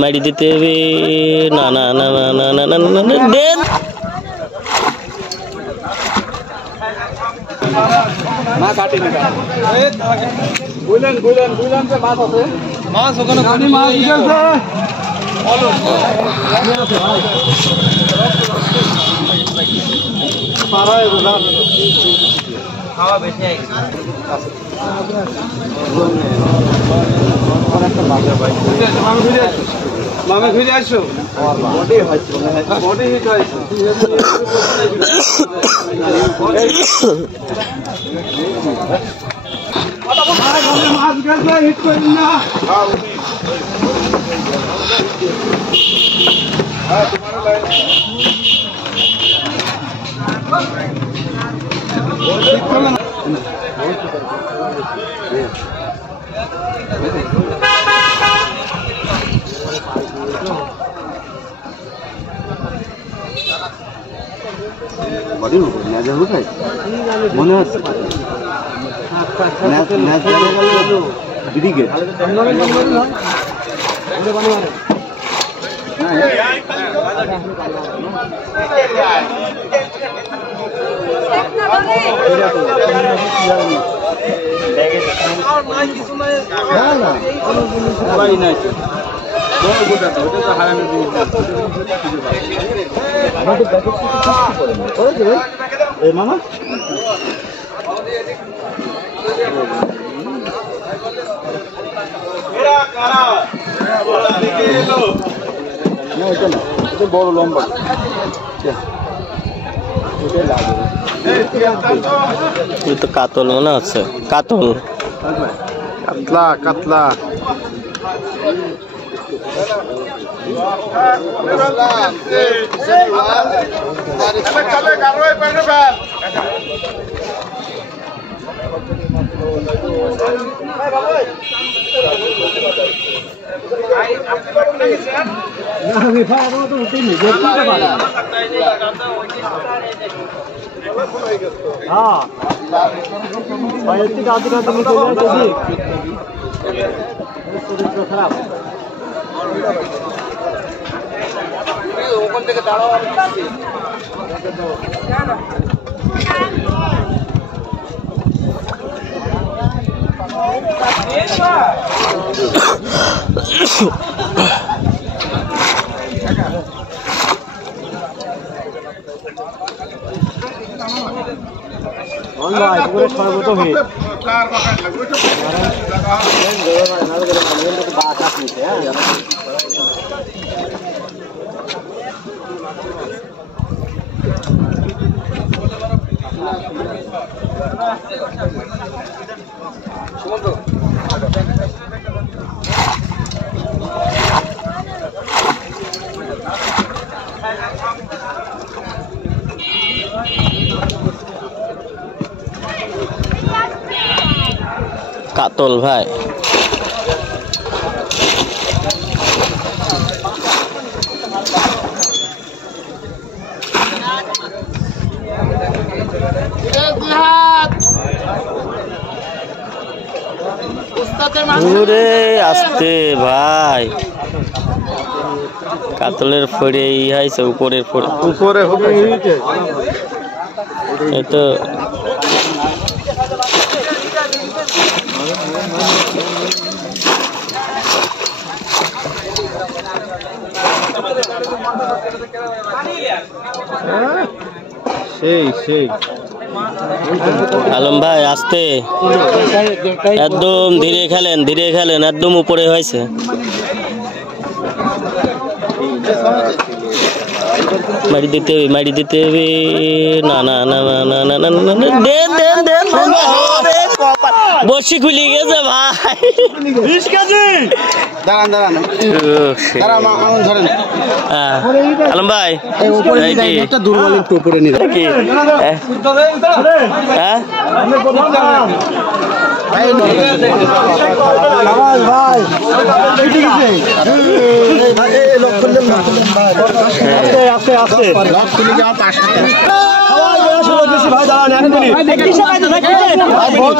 মারি দিতে হবে না না না না না না না না দেন না কাটি না বুইলেন যে মাছ আছে মাছ ওখানে পানি মাছ দিয়েছে বলো পারায় দাদা খাওয়া বেশি আই মামা ঘুরে আসো বডি হইছে বডি হিট হইছে মাছ গেছে হিট করি না হ্যাঁ তোমার লাইন बड़ी न्याज हो गई मन ब्रिगेड मामा बड़ लम्बा तो कातल मने আছে কাতল কাতলা কাতলা খারাপ ওখান থেকে দাঁড়াও কাতল ভাই আসতে ভাই কাতলের ফড়ে হয়েছে উপরের ফড়ে উপরে হবে এটা সেই সেই আলম ভাই আসতে একদম ধীরে খেলেন একদম উপরে হয়েছে মারি দিতে হবে না না না না না না না দেন দেন দেন বসি খুলে গেছে ভাই 20 কেজি দাঁড়ান ধরেন আলম ভাই একটা দুর্বল একটু উপরে নিয়ে হ্যাঁ बहुत